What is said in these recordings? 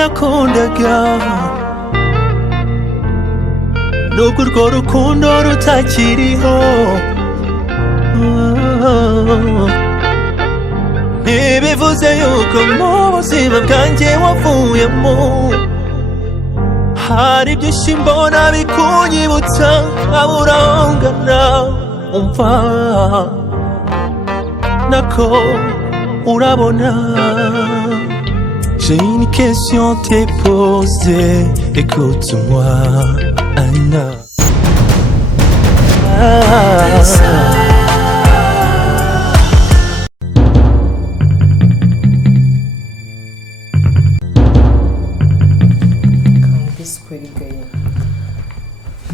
nakundaga nubwo urwo rukundo rutakiriho ntibivuze yuko mu buzima bwanjye wavuyemo hari byinshi mbona bikunyibutsa nkabura aho ngana umva nako urabona. J'ai une question à te poser, écoute-moi Anna.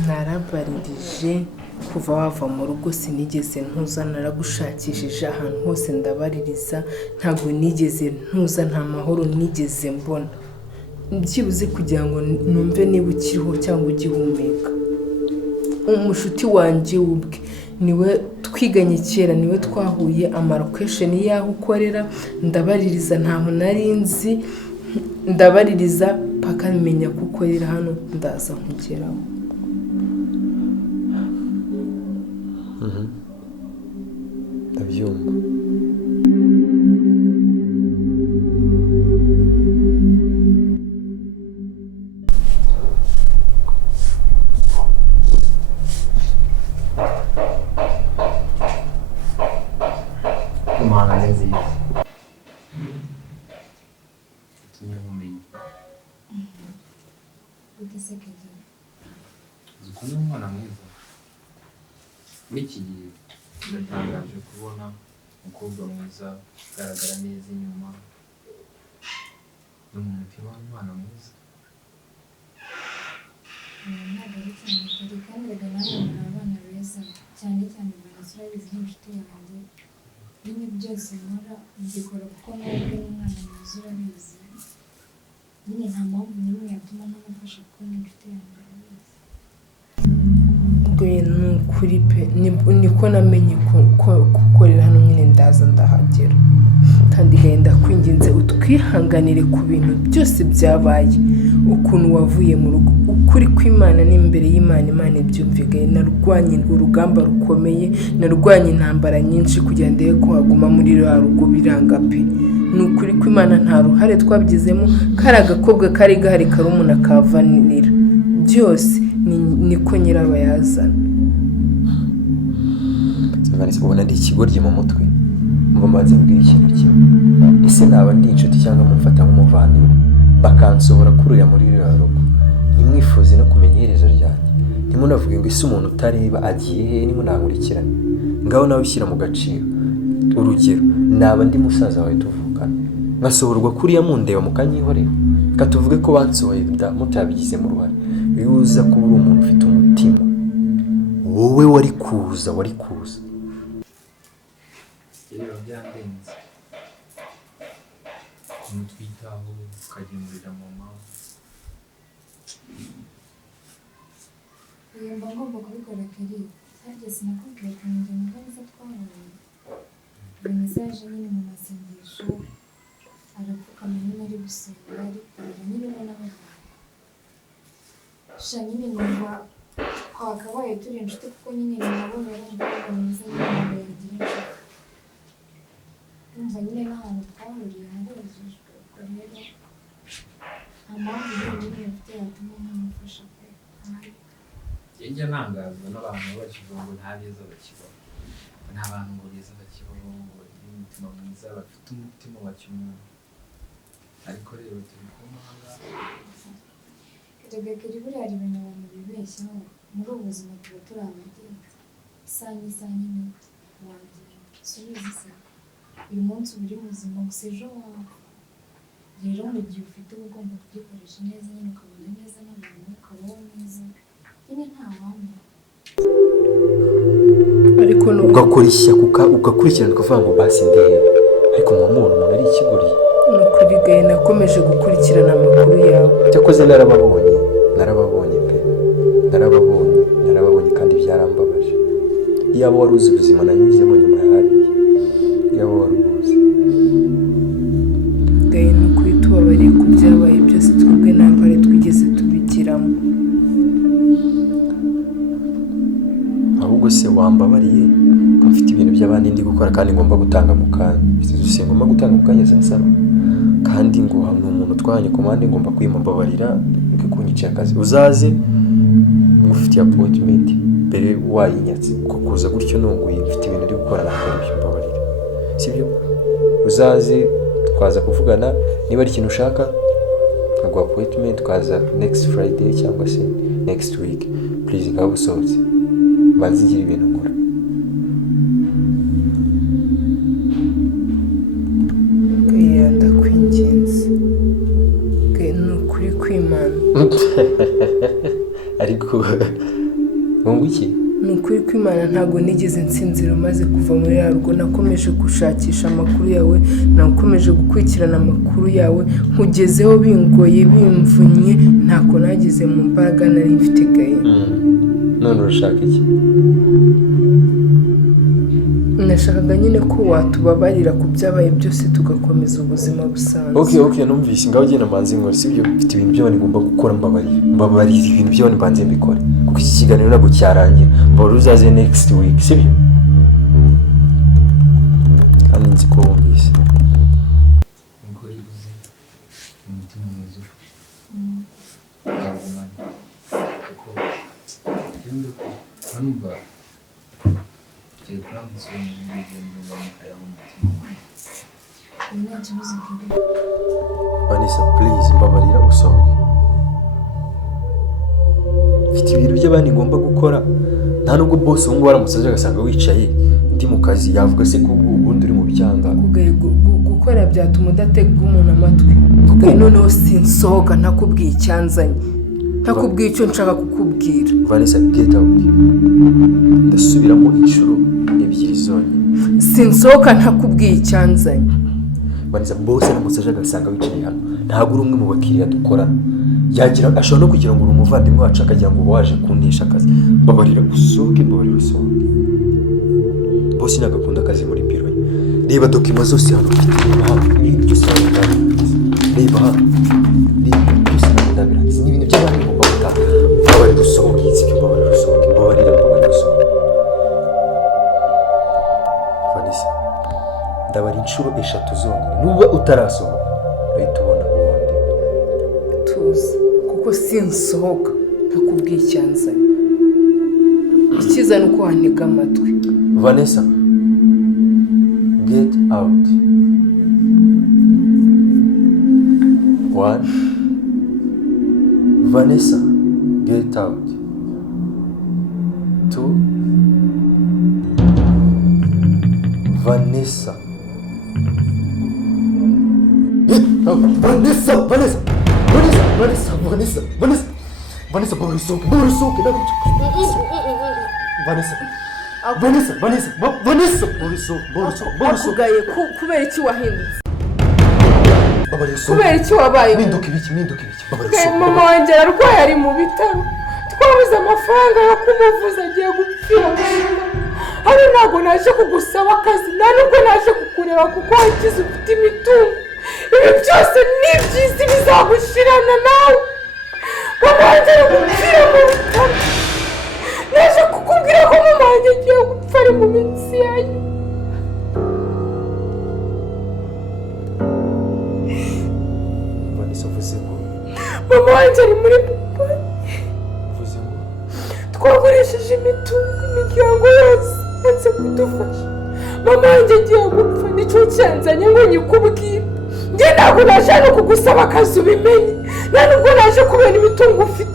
Narabaririje kuva wava mu rugo sinigeze ntuza, naragushakishije ahantu hose ndabaririza, ntabwo nigeze ntuza, nta mahoro nigeze mbona, byibuze kugira ngo numve niba ukiriho cyangwa ugihumeka. Umushuti wanjye ubwe niwe twiganye kera, niwe twahuye amarocation yaho ukorera, ndabaririza ntaho nari nzi, ndabaririza paka menya ko ukorera hano, ndaza nkugeraho. Ndabyumva. Imana ni nziza. Tutumye ubumenyi. Udasekeye. Uzi umwana mwiza. Muri iki gihe biratangaje kubona umukobwa mwiza ugaragara neza inyuma, no mu mutima w'umwana mwiza. Ntabwo ari cyane cyane kandi rega nawe muri abana beza cyane cyane barasura bizi n'inshuti yanjye. Bimwe byose nkora mbikora kuko nawe n'umwana mwiza urabizi. Nyine nta mpamvu n'imwe yatuma ntamufasha kuko ni inshuti yanjye. Nukuri pe niko namenye ko gukorera hano nyine ndaza ndahagera, kandi genda kwinginze utwihanganire ku bintu byose byabaye, ukuntu wavuye mu rugo, ukuri kw'Imana n'imbere y'Imana, Imana ibyumvigaye. Narwanye urugamba rukomeye, narwanye intambara nyinshi kugira ndebe ko haguma muri rwa rugo biranga pe. Nukuri kw'Imana nta ruhare twabigizemo, kari agakobwa kari gahari karumuna kavanira byose niko nyirabayazana. Vanessa, ubona ndi ikigoryi mu mutwe, mva mbanze mbwira ikintu kimwe. Ese naba ndi inshuti cyangwa mumfata nk'umuvandimwe bakansohora kurira muri ririya rugo, ntimwifuze no kumenya iherezo ryanjye, ntimunavuge ngo ese umuntu utareba agiye he, nimunankurikirane. Ngaho nawe ushyira mu gaciro. Urugero, naba ndi musaza wawe tuvukana, nkasohorwa kuriya mundeba mukanyihorera, katuvuge ko bansohoye mutabigizemo uruhare. Iyo uza kuba uri umuntu ufite umutima, wowe wari kuza. Rero byandenze kumutwitaho ukagemurira mama. Mba ngomba kubikora kare, harya sinakubwiye ukuntu njye numva neza twahuye. Vanessa yaje nyine mu masengesho, arapfukama nyine ari gusenga, ari kurira nyine ubona ababaye. Sha nyine numva twakabaye turi inshuti kuko nyine nabonye ari umukobwa mwiza nyine ntabwo yagira inshuti. Numva nyine n'ahantu twahuriye harejejwe, ubwo rero nta mpamvu nyine mfite yatuma ntamufasha pe. Njya ntangazwa n'abantu bakivuga ngo nta beza bakibaho, nta bantu ngo beza bakibaho, ngo bagire umutima mwiza, bafite umutima wa kimuntu. Ariko rero turi ku mahanga. Erega kiri buriya hari ibintu abantu bibeshyaho, muri ubu buzima tuba turi abagenzi. Isaha n'isaha nyine wagira subiza se, uyu munsi uba uri muzima gusa ejo wapfa. Rero mu gihe ufite uba ugomba kugikoresha neza nyine, ukabona neza n'abantu, ukabaho neza nyine nta wamenya. Ariko ugakora ishyaka ugakurikirana ukavuga ngo basi ndebe, ariko umuntu ari ikigoryi. Nukuri gaye nakomeje gukurikirana amakuru yawe. Cyakoze narababonye pe, narababonye kandi byarambabaje. Iyaba wari uzi ubuzima nanyuzemo nyuma ya hariya, iyaba wari uzi. Gaye nukuri tubabariye ku byabaye byose. byose twebwe nta ruhare twigeze tubigiramo. ahubwo se wambabariye ko mfite ibintu by'abandi ndi gukora kandi ngomba gutanga mu kanya. Si ngomba gutanga mu kanya saa saba kandi ngo ni umuntu utwanye komande ngomba kwimbabarira kunyicira akazi. Uzaze ngufitiye appointment mbere wayinyatse ko kuza gutyo nunguye mfite ibintu ndi gukora nakora ibyo mbabarira, sibyo? Uzaze twaza kuvugana niba ari ikintu ushaka nkaguha appointment twaza next Friday cyangwa se next week. Please ngabo usohotse banze igira ibintu nkora. Oya ndakwinginze ni ukuri kw'Imana, ariko ngo iki ni ukuri kw'Imana ntabwo nigeze nsinzira maze kuva muri ya rugo. Nakomeje gushakisha amakuru yawe, nakomeje gukurikirana amakuru yawe, nkugezeho bingoye bimvunye, ntako nagize mu mbaraga nari mfite gaye. none urashaka iki? Nashakaga nyine ko watubabarira ku byabaye byose tugakomeza ubuzima busanzwe. Okay, numvise ngaho ugenda mbanze nkora, sibyo? Mfite ibintu by'abandi ngomba gukora, mbabarira ibintu by'abandi mbanze mbikora kuko iki kiganiro ntabwo cyarangira. Mbabarira uzaze next week, sibyo? kandi nzi ko wumvise. Umugore uzi umutima mwiza ukagumana kuko yumve ko numva kigiye kuramutsa urugendo rw'amukaya w'umutima. nta kibazo mfite. Vanessa, please mbabarira usohoke. Mfite ibintu by'abandi ngomba gukora. Nta nubwo boss ubu ngubu aramutse aje agasanga wicaye ndi mu kazi yavuga se ko ubundi uri mu byanga. Gukora byatuma udatega umuntu amatwi. Noneho sinsohoka ntakubwiye icyanzanye, ntakubwiye icyo nshaka kukubwira. Vanessa, get out. Ndasubiramo inshuro ebyiri zonyine. Sinsohoka ntakubwiye icyanzanye. Vanessa, boss aramutse aje agasanga wicaye hano ntabwo uri umwe mu bakiriya dukorana. Yagira ashobora no kugira ngo uri umuvandimwe wacu akagira ngo waje kuntesha akazi. Mbabarira usohoke, mbabarira usohoke. Boss nagakunda akazi muri biro ye. Reba dokima zose hano mfite, reba hano byose ndabirangiza. Reba hano byose ndabirangiza. Ni ibintu by'abandi ngomba gutanga. Mbabarira usohoke, mbabarira usohoke, mbabarira usohoke. Vanessa, ndabara inshuro 3 zonyine. Nuba utarasohoka uhita ubona ubundi. Tuzi kuko sinsohoka ntakubwiye icyanzanye. Ikiza nuko wantega amatwi. Vanessa, get out. 1. Vanessa, get out. 2. Vanessa. Get out. Vanessa, Vanessa. Vanessa, Vanessa, Vanessa. Vanessa, Vanessa, Akugaye kubera iki wahindutse? Kubera iki wabaye? Minduka ibiki. Mama wanjye ararwaye ari mu bitaro. Twabuze amafaranga yo kumuvuza, agiye gupfira. Hano ntabwo naje kugusaba akazi, nta nubwo naje kukureba kuko wagize ufite imitungo. Ibi byose ni iby'isi bizagushirana nawe. Mama wanjye ari gupfira mu bitaro. Naje kukubwira ko mama wanjye agiye gupfa ari mu minsi yayo. Vanessa, uvuze ngo Mama wanjye ari muri Dubai. uvuze ngo Twakoresheje imitungo, imiryango yose yanze kudufasha. Mama wanjye agiye gupfa, nicyo cyanzanye ngo nyikubwire. Njye ntabwo naje hano kugusaba akazi ubimenye, nta nubwo naje kubera imitungo ufite.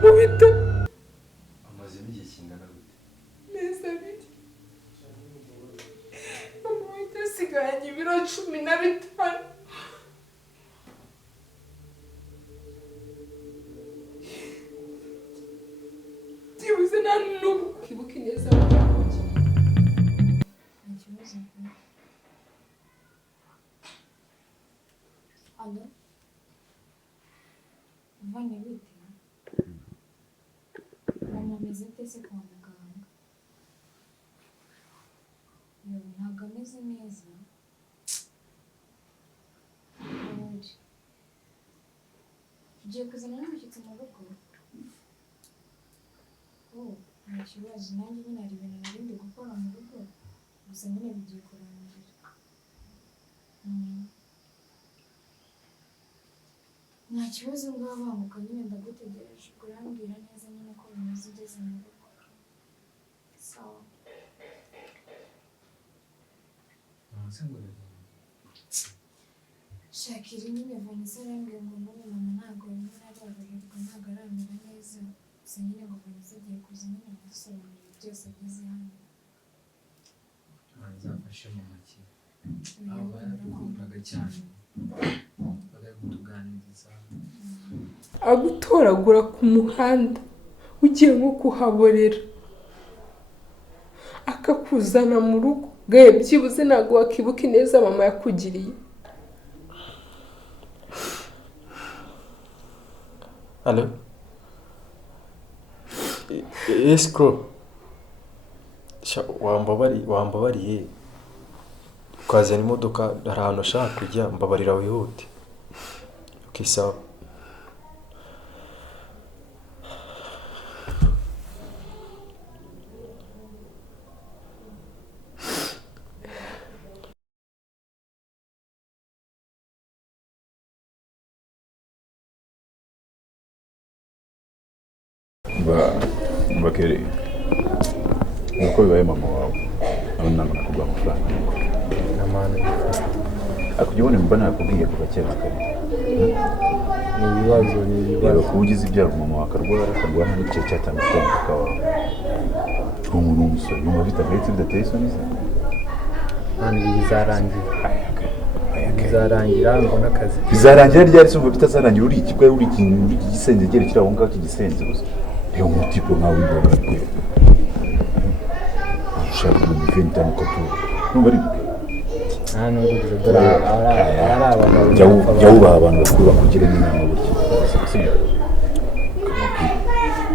Mu bitaro amazemo igihe kingana gute? meza abiri. Mama wanjye asigaranye ibiro 15. Byibuze nta n'ubu kwibuka neza mama wanjye. nta kibazo mfite. Alo? Uvanye bite? ameze ate se kwa muganga? Ntabwo ameze neza. Ugiye kuzana n'umushyitsi mu rugo? Nta kibazo, nanjye nyine hari ibintu narindi gukora mu rugo, gusa nyine bigiye kurangira. Nta kibazo ngaho banguka nyine ndagutegereje, urambwira neza nyine ko bimeze ugeze mu rugo. Sawa. Shakira nyine Vanessa arambwira ngo n'umumama ntabwo rimwe aroroherwa, ntabwo aramera neza, gusa nyine ngo Vanessa agiye kuza nyine amusobanurira byose ageze hano. Nzafashe mu make aho baradukundaga cyane bari kutuganiriza, agutoragura ku muhanda ugiye nko kuhaborera akakuzana mu rugo gahe byibuze ntabwo wakibuka neza mama yakugiriye. Allo? Escro. Wambabariye ukazana imodoka, hari ahantu ashaka kujya, mbabarira wihute. Okay, sawa. Bakere nuko bibaye mama wawe none namana kugwa amafaranga Namana. akujya ubona mbana nakubwiye kuva kera kare. Ni ibibazo kubugize ibyago mama wawe akarwara n'igice cyatandukanye kawa. Umuntu umusore nyuma bitabetse bidateye isoni se. Hano bizarangira mbona akazi. Bizarangira ryari se umva bitazarangira uri ikibwa uri ikintu igisenze gerekira aho ngaho kigisenze gusa. Yo mutipo nkawe ndabona kwe. Ushaka kumuventa mukoto. Numva ari hano nguze dora abagabo jawubaha abantu bakuru bakugira inama buryo.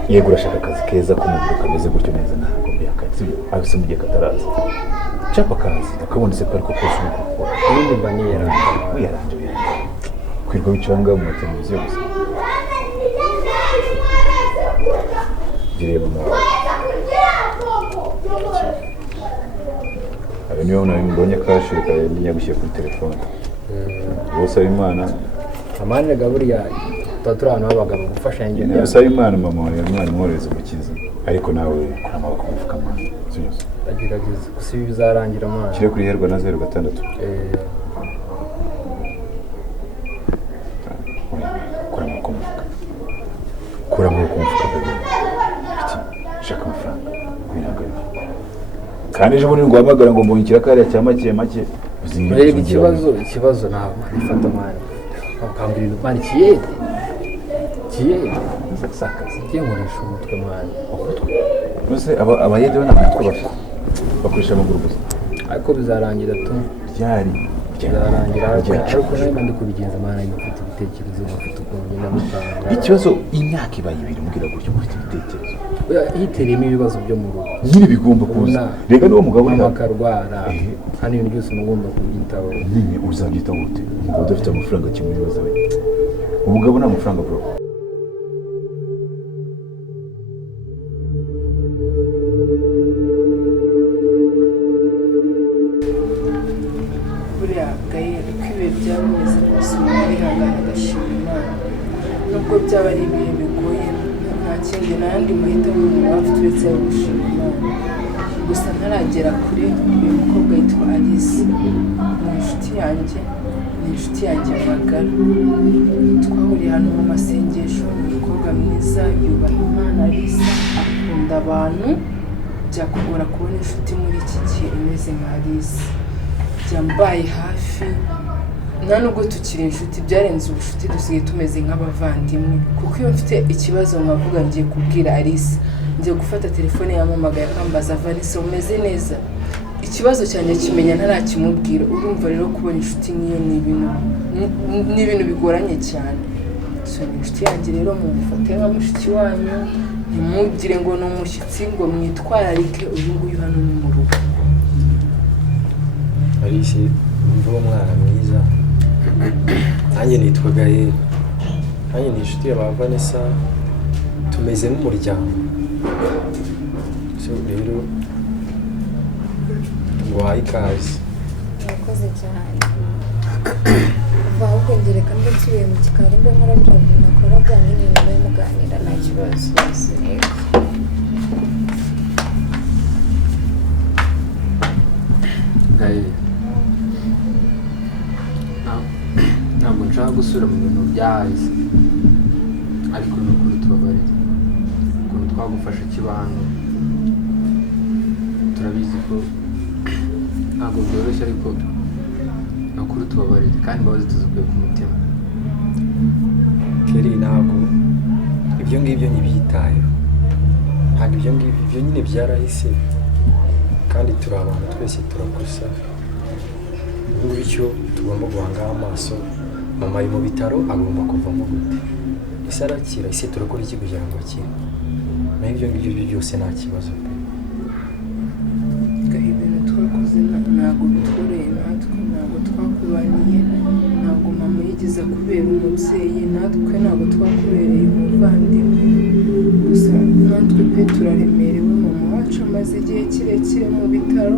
Yego urashaka akazi keza k'umugabo kameze gutyo neza ntabwo byakazi. Abise mu gihe kataraza. Chapa kazi akabonetse ko ariko kose uko. Ibindi baniyera. Uyaranje. Kwirwa bicanga mu televiziyo gusa. Gireba mama. Niyo mbonye kashirika nyagushiye kuri telefone. Bose ari Imana. Amane gaburiya taturana abagabo gufasha ingene. Bose ari Imana mama wawe Imana imworeze mukiza. Ariko nawe kora amaboko mufuka mwana. Siyose. Agerageza gusiba bizarangira mwana. Kire kuri herwa na 0 Kora amaboko mufuka bebe. Shaka amafaranga. Kwirangana. Kandi ejo bundi nguhamagara ngo mbonyikira kariya cya make rero ikibazo ntabwo ifata mwana bakambira umwana kiye sakaza nkoresha umutwe mwana bose abayede bana batwe bakoresha amaguru gusa ariko bizarangira tu bizarangira ariko nawe ndi kubigenza mwana mfite ibitekerezo mfite ukuntu ngenda mutanga ikibazo imyaka ibaye ibiri mbwira gutyo mfite ibitekerezo yitereyemo ibibazo byo mu rugo nyine bigomba kuza rega niwo mugabo akarwara kandi ibintu byose mugomba kubyitaho nyine uzabyitaho ute umugabo udafite amafaranga kimwe ibibazo we umugabo nta mafaranga bro buriya gaye uko ibihe byaba bimeze kose umuntu arihangana agashima Imana nubwo byaba ari ibihe bigoye nta kindi n'ayandi mahitamo umuntu aba afite uretse ayo gushima Imana gusa ntaragera kure uyu mukobwa yitwa Alice ni inshuti yanjye magara twahuriye hano mu masengesho ni umukobwa mwiza yubaha Imana Alice akunda abantu byakugora kubona inshuti muri iki gihe imeze nka Alice byambaye hafi nta nubwo tukiri inshuti byarenze ubushuti dusigaye tumeze nk'abavandimwe kuko iyo mfite ikibazo nkavuga ngiye kubwira Alice ngiye gufata telefone yamamagaye akambaza Vanessa umeze neza ikibazo cyanjye kimenya ntarakimubwira urumva rero kubona inshuti nk'iyo ni ibintu bigoranye cyane so ni inshuti yanjye rero mumufate nka mushiki wanyu ntimugire ngo ni umushyitsi ngo mwitwararike uyu nguyu hano ni mu rugo. Alice umva uwo mwana mwiza nanjye nitwa Gaël nanjye ni inshuti ya ba Vanessa tumeze nk'umuryango so rero nguhaye ikaze. Murakoze cyane kuva aho kongera kandi nsubiye mu gikari mbe nkora bya bintu nakoraga nyine nyuma yo muganira nta kibazo yego. Gaël ntabwo nshaka gusubira mu bintu byahise ariko ni ukuri tubabarire ukuntu twagufashe kibano turabizi ko ntabwo byoroshye ariko ni ukuri tubabarire kandi imbabazi tuzikuye ku mutima. Kelly ntabwo ibyo ngibyo ntibyitayeho ntabwo ibyo ngibyo ibyo nyine byarahise kandi turi abantu twese turakosa bityo tugomba guhangaho amaso. Mama ari mu bitaro agomba kuvamo gute ese arakira ese turakora iki kugira ngo akire naho ibyo ngibyo byose nta kibazo pe. Ibintu twakoze ntabwo bitworoheye natwe ntabwo twakubaniye ntabwo mama yigeze kubera umubyeyi natwe ntabwo twakubereye umuvandimwe gusa natwe pe turaremerewe. Mama wacu amaze igihe kirekire mu bitaro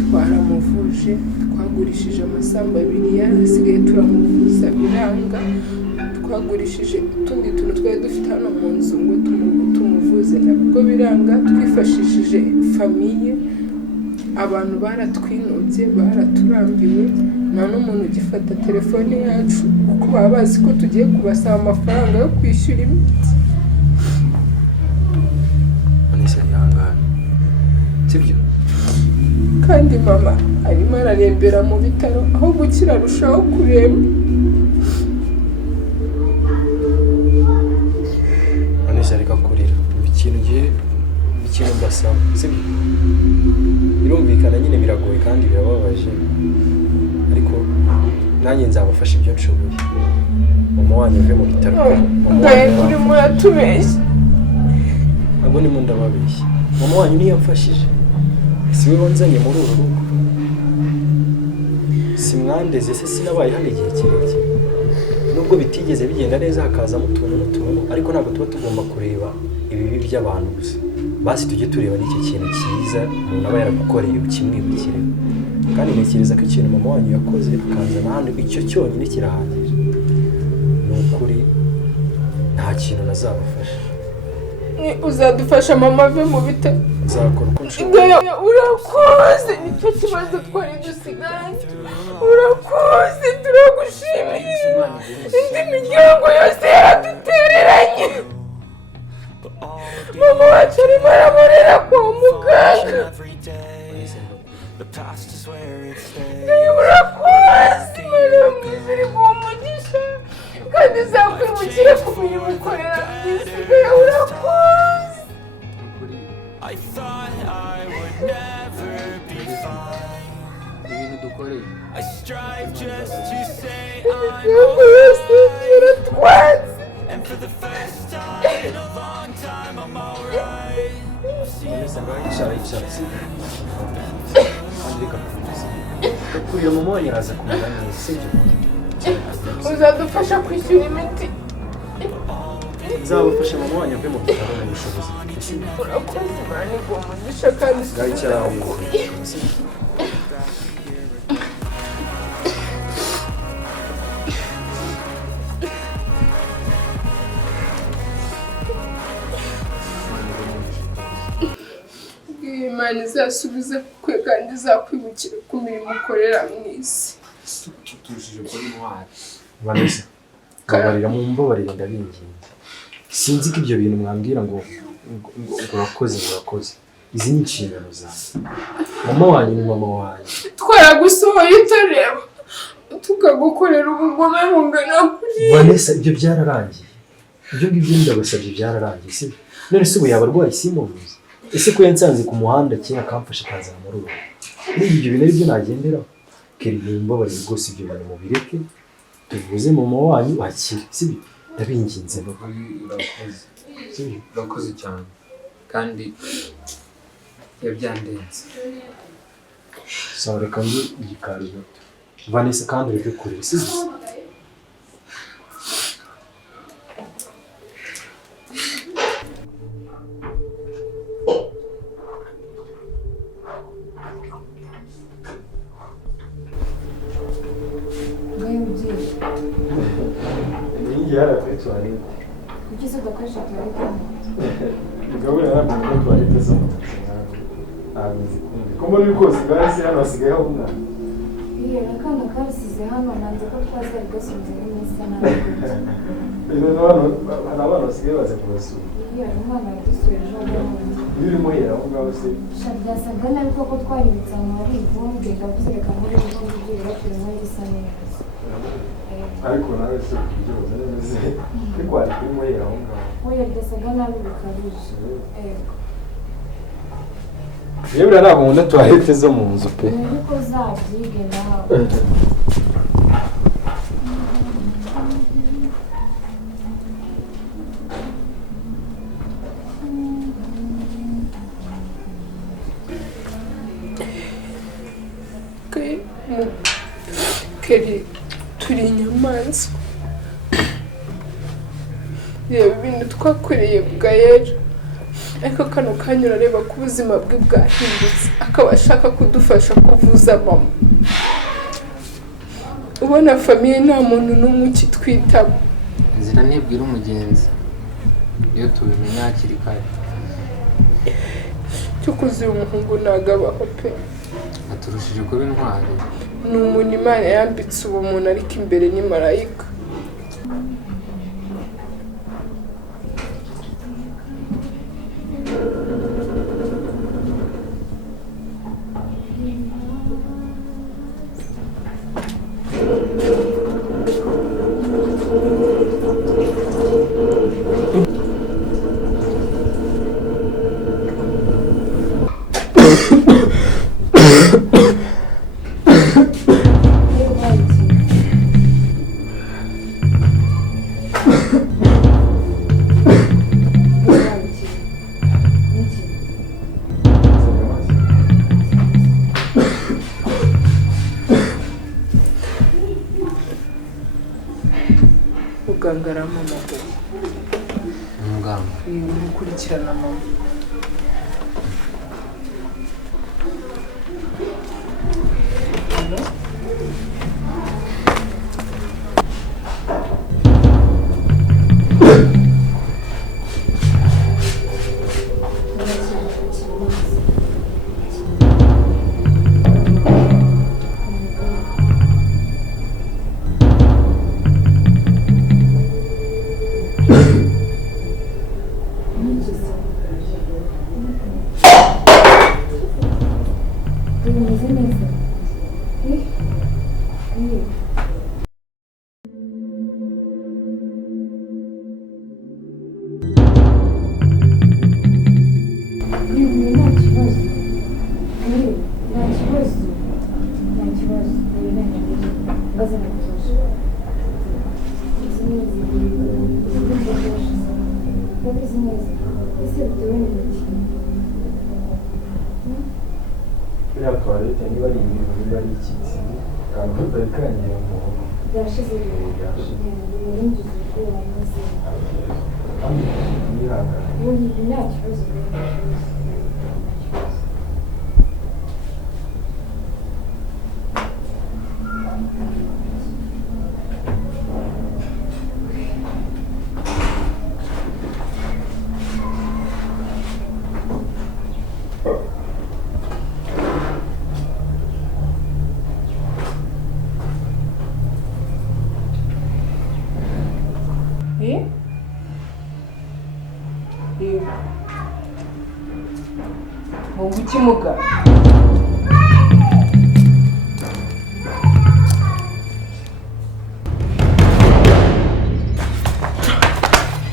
twaramuvuje twagurishije amasambu 2 yarasigaye turamuvuza biranga twagurishije utundi tuntu twari dufite hano mu nzu ngo tumuvuze nabwo biranga twifashishije famiye abantu baratwinubye baraturambiwe nta n'umuntu ugifata telefone yacu kuko baba bazi ko tugiye kubasaba amafaranga yo kwishyura imiti. Vanessa yihangane sibyo kandi mama arimo ararembera mu bitaro aho gukira arushaho kuremba. Vanessa reka kurira ikintu mbasaba sibyo birumvikana nyine biragoye kandi birababaje ariko nanjye nzabafasha ibyo nshoboye. Mama wanyu ave mu bitaro urimo uratubeshya. ntabwo ndimo ndababeshya mama wanyu niyo yamfashije si we wanzanye muri uru rugo si mwandeze se sinabaye hano igihe kirekire nubwo bitigeze bigenda neza hakazamo utuntu n'utuntu ariko ntabwo tuba tugomba kureba ibibi by'abantu gusa basi tujye tureba n'icyo kintu cyiza umuntu aba yaragukoreye ukimwibukire kandi ntekereza ko ikintu mama wanyu yakoze akanzana hano icyo cyonyine kirahagije. Ni ukuri nta kintu nazabafasha. Uzadufasha mama ave mu bitaro. Nzakora uko nshoboye. Urakoze nicyo kibazo twari dusigaranye. Urakoze turagushimiye. Indi miryango yose yaradutereranye. Mama wacu arimo aramurera kwa muganga. Urakoze mwiza uri mu mugisha kandi zakwimukire ku mirimo ukorera byisigaye. Urakoze. I thought I would never be fine. I strive just to say I'm alright. And for the first time in a long time I'm alright. Kurira mama wanyu araza kumera neza sibyo? Uzadufasha kwishyura imiti. Nzabafasha mama wanyu ave mu bitaro mu bushobozi. Urakoze Imana iguha umugisha kandi Imana izasubiza kwe kandi izakwibukira ku mirimo ukorera mu isi. Tutushije kuri mwari. Vanessa, kabarira mu mbabarira ndabinginze. Sinzi ko ibyo bintu mwambwira ngo urakoze. Izi ni inshingano zanjye. Mama wanyu ni mama wanyu. Twaragusohoye utareba. Tukagukorera ubugome bungana kuri. Vanessa, ibyo byararangiye. Ibyo ngibyo ndabasabye byararangiye si? None se ubu yaba arwaye simuvuze? Ese ko yansanze ku muhanda kera akamfasha kanzana muri ubu. Ibyo bintu aribyo nagenderaho. Keri mbabarira rwose ibyo bintu mubireke. Tuvuze mama wanyu akire sibyo? ndabinginze no urakoze cyane kandi yabyandenze. sawa reka nzi igikari gato Vanessa kandi ureke kureba sibyo ngayo ugiye iyi yara kuri toilette kuki se udakoresha tuwarete gahunda yara kuri toilette zo ko muri rwose gasi hano hasigaye aho umwana iyo akana karisize hano nanze ko twazari gasubiza n'iminsi nabi rero hari abana basigaye baza kubasura iyo umwana yadusuye ejo bundi iyo urimo hera aho ngaho se byasaga nabi koko twaribitse ahantu hari ivumbi ndavuze reka muri ivumbi ugiye baturimo risa neza ariko nawe se kubyoza neza ariko ari kurimo hera aho ngaho oya byasaga nabi bikabije yewe ntabwo nkunda toilette zo mu nzu pe ariko zabyige nawe Kelly turi inyamaswa reba ibintu twakoreye bwayera ariko kano kanya urareba ko ubuzima bwe bwahindutse akaba ashaka kudufasha kuvuza mama ubona famiye nta muntu n'umwe ukitwitaba Inzira ntibwira umugenzi iyo tubimenya hakiri kare. cyo kuziba umuhungu nagabaho pe Aturushije kuba intwari. ni umuntu Imana yambitse ubumuntu ariko imbere ni marayika muganga arampamagaye Umuganga. uri gukurikirana mama bimeze neza nta kibazo nta kibazo nta kibazo ngaze nakufasha izi neza izi neza ese bitewe n'iki ya toilette niba ari ibintu niba ari iki kandi utari kangira mu byashize birinjiza ubwoba maze nta kibazo mu gukimuka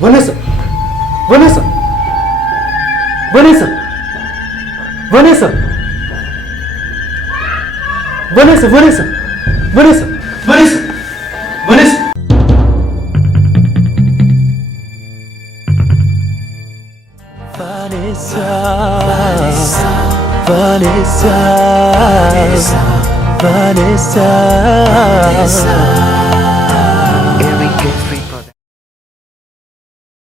Vanessa Vanessa Vanessa Vanessa Vanessa Vanessa Vanessa Vanessa Vanessa Vanessa, Vanessa, Vanessa, Vanessa.